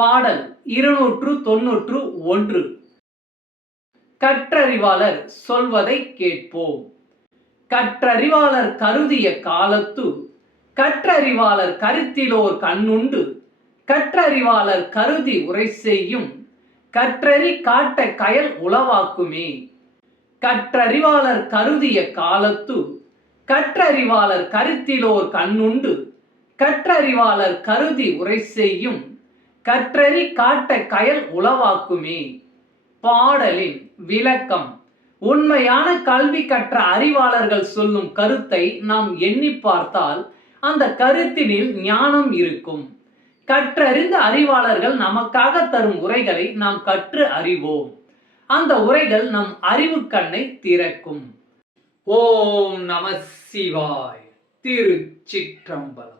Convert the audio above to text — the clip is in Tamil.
பாடல் இருநூற்று தொன்னூற்று ஒன்று. கற்றறிவாளர் சொல்வதை கேட்போம். கற்றறிவாளர் கருதிய காலத்து கற்றறிவாளர் கருத்திலோர் கண்ணுண்டு கற்றறிவாளர் கருதி உரை செய்யும் கற்றறி காட்ட கயல் உளவாக்குமே. கற்றறிவாளர் கருதிய காலத்து கற்றறிவாளர் கருத்திலோர் கண்ணுண்டு கற்றறிவாளர் கருதி உரை செய்யும் கற்றறி காட்ட கயல் உளவாக்குமே. பாடலின் விளக்கம். உண்மையான கல்வி கற்ற அறிவாளர்கள் சொல்லும் கருத்தை நாம் எண்ணி பார்த்தால் அந்த கருத்தினில் ஞானம் இருக்கும். கற்றறிந்த அறிவாளர்கள் நமக்காக தரும் உரைகளை நாம் கற்று அறிவோம். அந்த உரைகள் நம் அறிவு கண்ணை திறக்கும். ஓம் நம சிவாய். திருச்சிற்றம்பலம்.